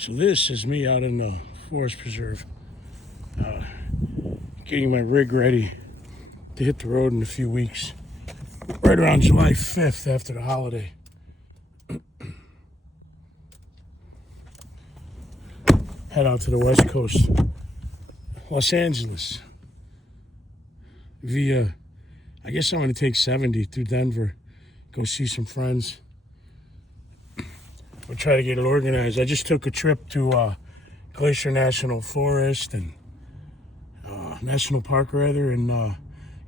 So this is me out in the forest preserve, getting my rig ready to hit the road in a few weeks, right around July 5th after the holiday. Head out to the West Coast, Los Angeles, via, I guess I'm going to take 70 through Denver, go see some friends. We'll try to get it organized. I just took a trip to Glacier National Forest and National Park, rather, and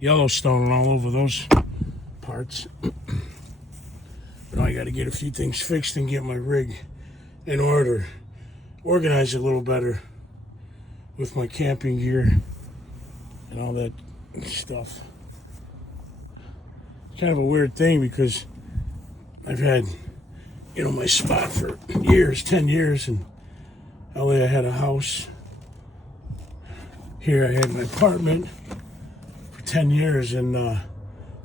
Yellowstone and all over those parts. But now I got to get a few things fixed and get my rig in order, organize it a little better with my camping gear and all that stuff. It's kind of a weird thing because I've had, my spot for years, 10 years. In LA, I had a house. Here I had my apartment for 10 years and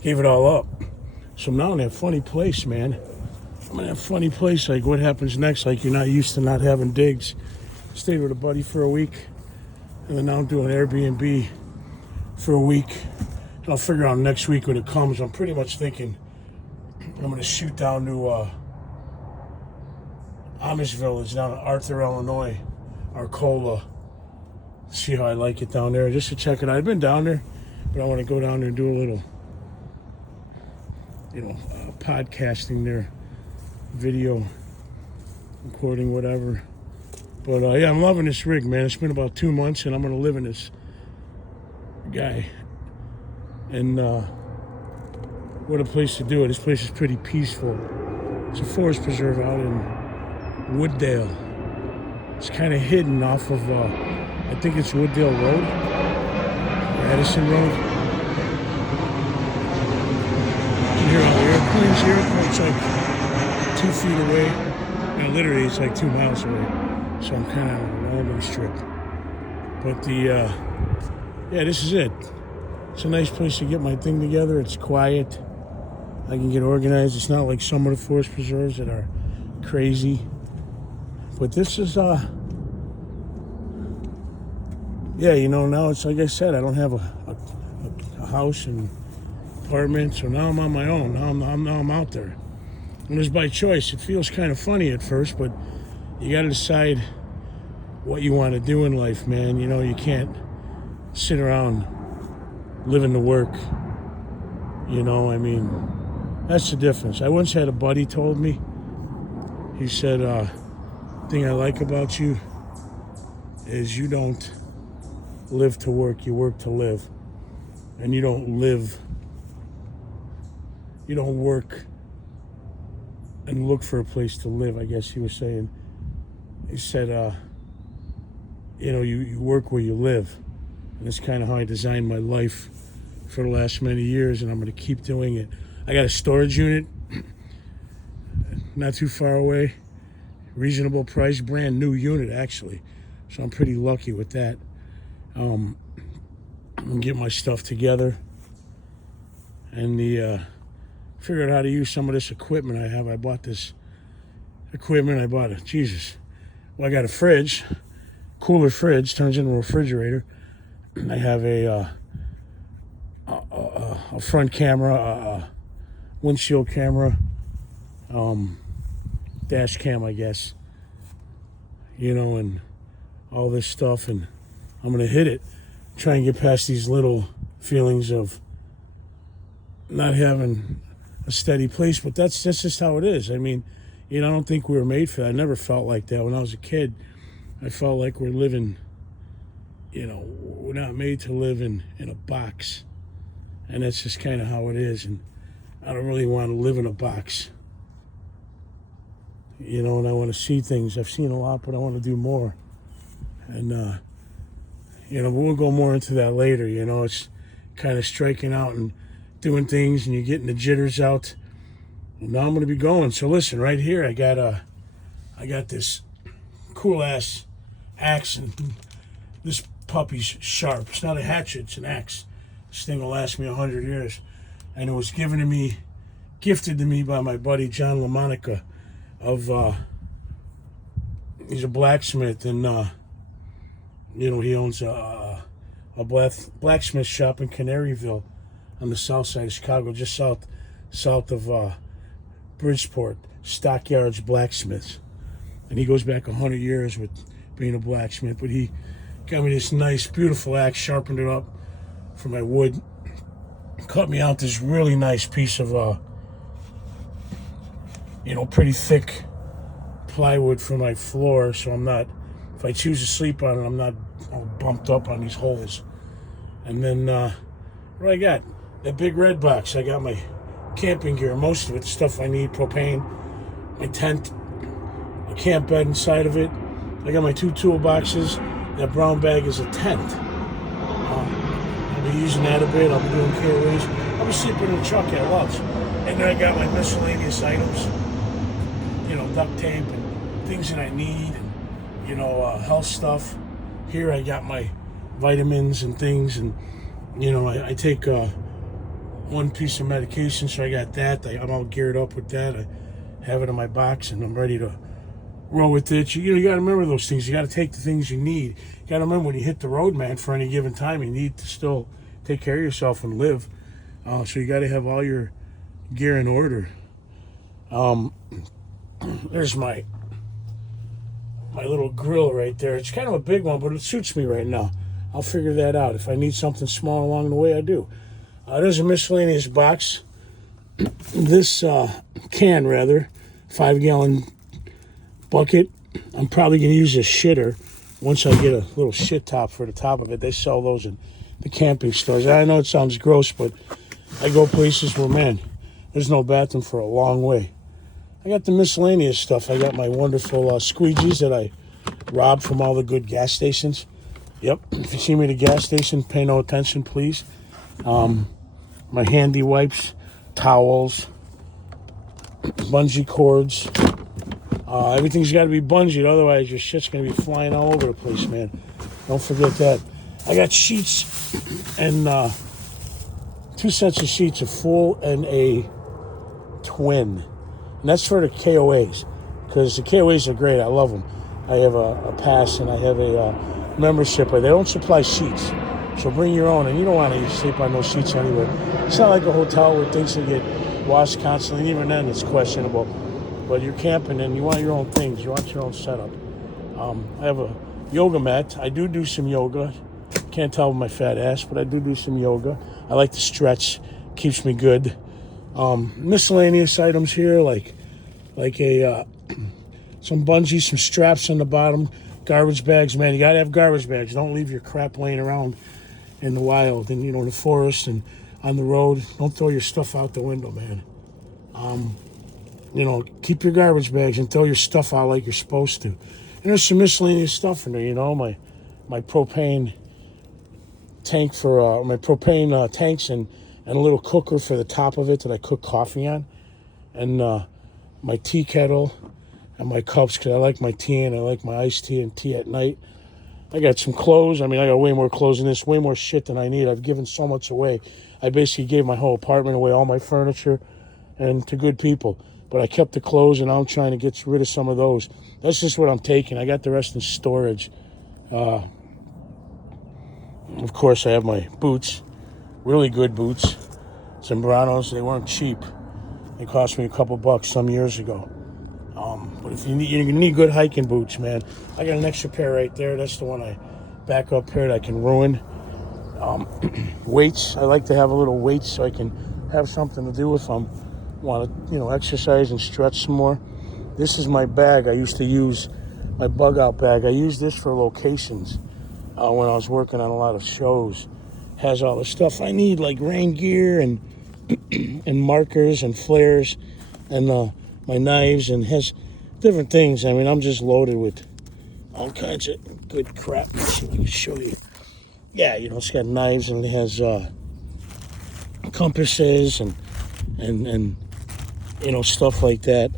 gave it all up. So now I'm in a funny place, man. I'm in a funny place, like what happens next? Like you're not used to not having digs. Stayed with a buddy for a week, and then now I'm doing Airbnb for a week. And I'll figure out next week when it comes. I'm pretty much thinking I'm gonna shoot down to Amish Village down in Arthur, Illinois, Arcola. See how I like it down there, just to check it out. I've been down there, but I want to go down there and do a little, podcasting there, video recording, whatever. But yeah, I'm loving this rig, man. It's been about 2 months, and I'm gonna live in this guy. And what a place to do it. This place is pretty peaceful. It's a forest preserve out in Wooddale. It's kind of hidden off of, I think it's Wooddale Road, or Edison Road. You can hear all the airplanes here. It's like 2 feet away. Now, literally, it's like 2 miles away. So I'm kind of on a wandering strip. But yeah, this is it. It's a nice place to get my thing together. It's quiet. I can get organized. It's not like some of the forest preserves that are crazy. But this is, now it's like I said, I don't have a house and apartment, so now I'm on my own. Now I'm out there. And it's by choice. It feels kind of funny at first, but you got to decide what you want to do in life, man. You can't sit around living to work. That's the difference. I once had a buddy told me, he said, thing I like about you is you don't live to work, you work to live. And you don't work and look for a place to live, I guess he was saying. He said, you work where you live. And that's kind of how I designed my life for the last many years, and I'm going to keep doing it. I got a storage unit not too far away. Reasonable price, brand new unit, actually. So I'm pretty lucky with that. I'm going to get my stuff together and figure out how to use some of this equipment I have. I bought this equipment. I got a fridge, cooler fridge, turns into a refrigerator. I have a front camera, a windshield camera, dash cam, I guess, and all this stuff, and I'm going to hit it, try and get past these little feelings of not having a steady place, but that's just how it is. I don't think we were made for that. I never felt like that when I was a kid. I felt like we're living, we're not made to live in a box, and that's just kind of how it is, and I don't really want to live in a box. And I want to see things. I've seen a lot, but I want to do more. And, but we'll go more into that later. It's kind of striking out and doing things, and you're getting the jitters out. And now I'm going to be going. So listen, right here, I got this cool-ass axe, and this puppy's sharp. It's not a hatchet, it's an axe. This thing will last me 100 years. And it was gifted to me by my buddy John LaMonica of he's a blacksmith, and he owns a blacksmith shop in Canaryville on the south side of Chicago, just south of Bridgeport. Stockyards Blacksmiths, and he goes back 100 years with being a blacksmith. But he got me this nice, beautiful axe, sharpened it up for my wood, cut me out this really nice piece of pretty thick plywood for my floor, so I'm not, if I choose to sleep on it, I'm not all bumped up on these holes. And then what I got? That big red box. I got my camping gear, most of it, stuff I need, propane, my tent, a camp bed inside of it. I got my 2 toolboxes. That brown bag is a tent. I'll be using that a bit. I'll be doing carries. I'll be sleeping in the truck at lunch. And then I got my miscellaneous items, duct tape and things that I need, and health stuff. Here I got my vitamins and things, and I take one piece of medication, so I got that. I'm all geared up with that. I have it in my box, and I'm ready to roll with it. You got to remember those things. You got to take the things you need. You got to remember when you hit the road, man, for any given time, you need to still take care of yourself and live. So you got to have all your gear in order. There's my little grill right there. It's kind of a big one, but it suits me right now. I'll figure that out. If I need something small along the way, I do. There's a miscellaneous box. This can, 5-gallon bucket. I'm probably going to use a shitter once I get a little shit top for the top of it. They sell those in the camping stores. I know it sounds gross, but I go places where, man, there's no bathroom for a long way. I got the miscellaneous stuff. I got my wonderful squeegees that I robbed from all the good gas stations. Yep, if you see me at a gas station, pay no attention, please. My handy wipes, towels, bungee cords. Everything's got to be bungeed, otherwise your shit's going to be flying all over the place, man. Don't forget that. I got sheets and 2 sets of sheets, a full and a twin. And that's for the KOAs, because the KOAs are great. I love them. I have a pass and I have a membership, but they don't supply sheets. So bring your own, and you don't want to sleep on those sheets anywhere. It's not like a hotel where things can get washed constantly. Even then, it's questionable. But you're camping and you want your own things. You want your own setup. I have a yoga mat. I do some yoga. Can't tell with my fat ass, but I do some yoga. I like to stretch. Keeps me good. Miscellaneous items here, like some bungees, some straps on the bottom, garbage bags. Man, you gotta have garbage bags. Don't leave your crap laying around in the wild and in the forest and on the road. Don't throw your stuff out the window, man. Keep your garbage bags and throw your stuff out like you're supposed to. And there's some miscellaneous stuff in there. My propane tank for my propane tanks and a little cooker for the top of it that I cook coffee on, and my tea kettle and my cups, because I like my tea and I like my iced tea and tea at night. I got some clothes. I got way more clothes than this, way more shit than I need. I've given so much away. I basically gave my whole apartment away, all my furniture, and to good people. But I kept the clothes, and I'm trying to get rid of some of those. That's just what I'm taking. I got the rest in storage. Of course, I have my boots, really good boots. Zambranos, they weren't cheap. They cost me a couple bucks some years ago. But if you need good hiking boots, man, I got an extra pair right there. That's the one backup pair that I can ruin. Weights, I like to have a little weight so I can have something to do if I want to, exercise and stretch some more. This is my bag. I used to use my bug out bag. I use this for locations when I was working on a lot of shows. Has all the stuff I need, like rain gear and and markers and flares and my knives, and has different things. I'm just loaded with all kinds of good crap. Let's see if I can show you. Yeah, it's got knives, and it has compasses and stuff like that.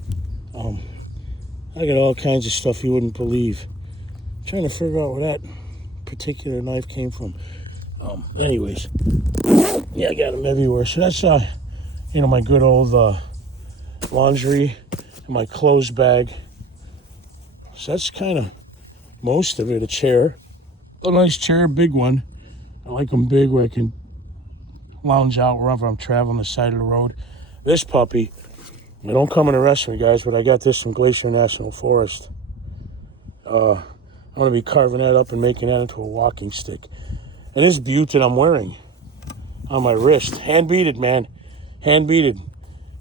I got all kinds of stuff you wouldn't believe. I'm trying to figure out where that particular knife came from. Anyways, yeah, I got them everywhere. So that's my good old laundry and my clothes bag. So that's kind of most of it. A chair, a nice chair, big one. I like them big where I can lounge out wherever I'm traveling the side of the road. This puppy, I don't come and arrest me, guys, but I got this from Glacier National Forest. I'm going to be carving that up and making that into a walking stick. And this butte that I'm wearing on my wrist, hand-beaded, man. Hand-beaded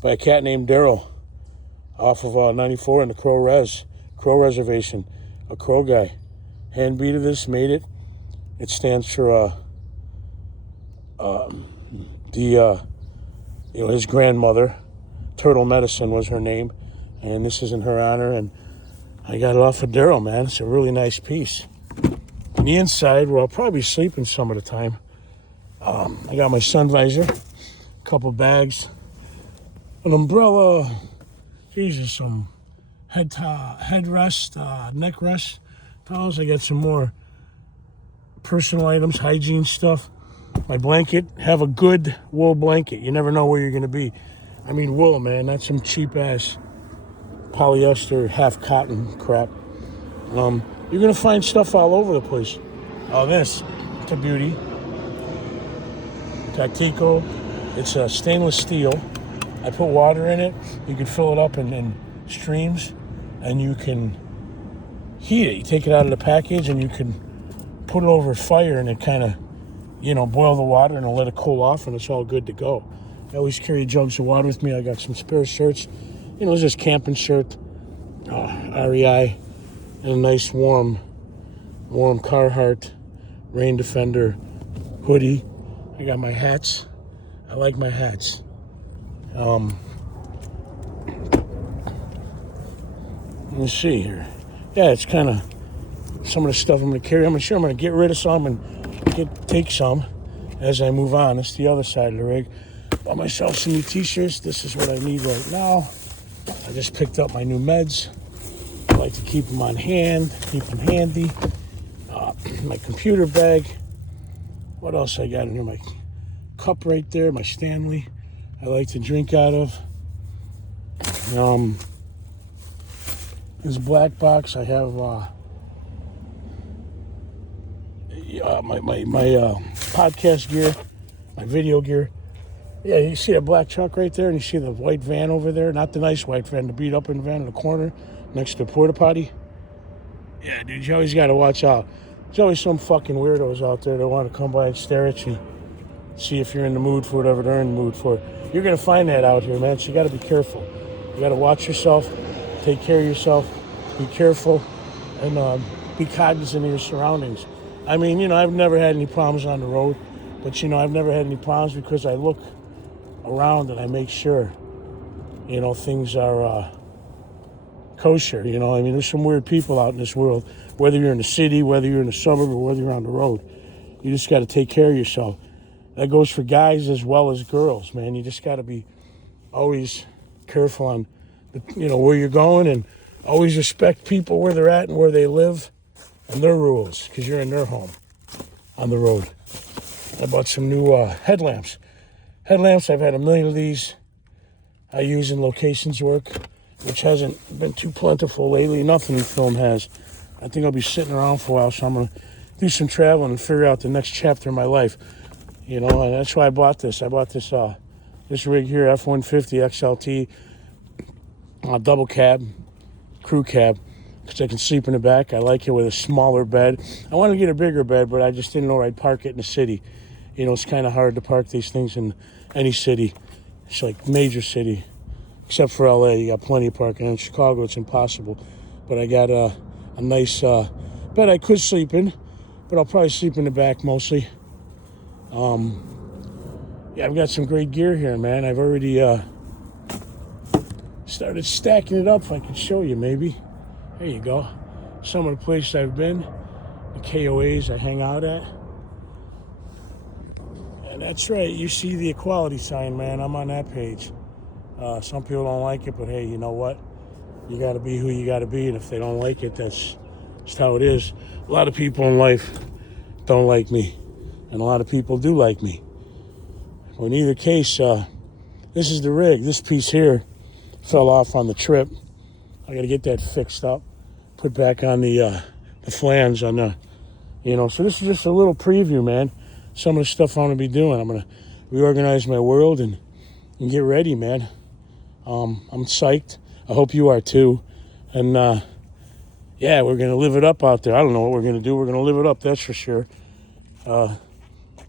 by a cat named Daryl off of 94 in the Crow Reservation. A Crow guy. Hand-beaded this, made it. It stands for his grandmother. Turtle Medicine was her name. And this is in her honor. And I got it off of Daryl, man. It's a really nice piece. On the inside, where I'll probably be sleeping some of the time, I got my sun visor, a couple bags, an umbrella, Jesus, some headrest, neck rest towels. I got some more personal items, hygiene stuff. My blanket, have a good wool blanket. You never know where you're going to be. I mean wool, man, not some cheap-ass polyester, half cotton crap. You're going to find stuff all over the place. Oh, this, it's a beauty. Tactico, it's a stainless steel. I put water in it. You can fill it up in streams, and you can heat it. You take it out of the package, and you can put it over fire, and it kind of, boil the water, and it'll let it cool off, and it's all good to go. I always carry jugs of water with me. I got some spare shirts. It's just camping shirt, REI, and a nice warm Carhartt Rain Defender hoodie. I got my hats. I like my hats. Let me see here. Yeah, it's kind of some of the stuff I'm going to carry. I'm going to get rid of some and take some as I move on. It's the other side of the rig. Bought myself some new t-shirts. This is what I need right now. I just picked up my new meds. I like to keep them on hand, keep them handy. My computer bag. What else I got in here? My cup right there, my Stanley. I like to drink out of. This black box, I have my podcast gear, my video gear. Yeah, you see that black truck right there, and you see the white van over there. Not the nice white van, the beat up in van in the corner next to the porta potty. Yeah, dude, you always got to watch out. There's always some fucking weirdos out there that want to come by and stare at you, see if you're in the mood for whatever they're in the mood for. You're going to find that out here, man, so you got to be careful. You got to watch yourself, take care of yourself, be careful, and be cognizant of your surroundings. I mean, I've never had any problems on the road, but, I've never had any problems because I look around and I make sure, things are kosher. There's some weird people out in this world, whether you're in the city, whether you're in the suburb, or whether you're on the road. You just got to take care of yourself. That goes for guys as well as girls, man. You just got to be always careful on, where you're going, and always respect people where they're at and where they live and their rules, because you're in their home on the road. I bought some new headlamps. Headlamps, I've had a million of these. I use in locations work, which hasn't been too plentiful lately. Nothing in film has. I think I'll be sitting around for a while, so I'm going to do some traveling and figure out the next chapter of my life. And that's why I bought this. I bought this this rig here, F-150 XLT, double cab, crew cab, because I can sleep in the back. I like it with a smaller bed. I wanted to get a bigger bed, but I just didn't know where I'd park it in the city. It's kind of hard to park these things in any city. It's like major city, except for LA. You got plenty of parking. In Chicago, it's impossible. But I got a nice bed I could sleep in, but I'll probably sleep in the back mostly. Yeah, I've got some great gear here, man. I've already started stacking it up. If I could show you, maybe. There you go. Some of the places I've been, the KOAs I hang out at. And that's right, you see the equality sign, man. I'm on that page. Some people don't like it, but hey, you know what? You got to be who you got to be, and if they don't like it, that's just how it is. A lot of people in life don't like me, and a lot of people do like me. Well, in either case, this is the rig. This piece here fell off on the trip. I got to get that fixed up. put back on the flange on the, so this is just a little preview, man. Some of the stuff I'm going to be doing. I'm going to reorganize my world and get ready, man. I'm psyched. I hope you are too. And yeah, we're going to live it up out there. I don't know what we're going to do. We're going to live it up, that's for sure.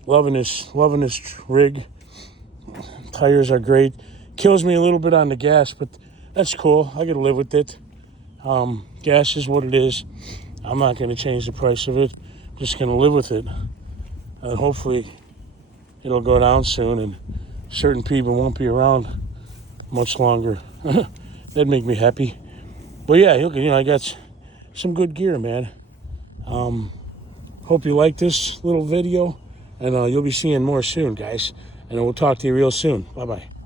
Loving this rig. Tires are great. Kills me a little bit on the gas, but that's cool. I got to live with it. Gas is what it is. I'm not going to change the price of it. I'm just going to live with it. And hopefully it'll go down soon and certain people won't be around much longer. That'd make me happy. But yeah, look, I got some good gear, man. Hope you like this little video, and you'll be seeing more soon, guys. And we'll talk to you real soon. Bye-bye.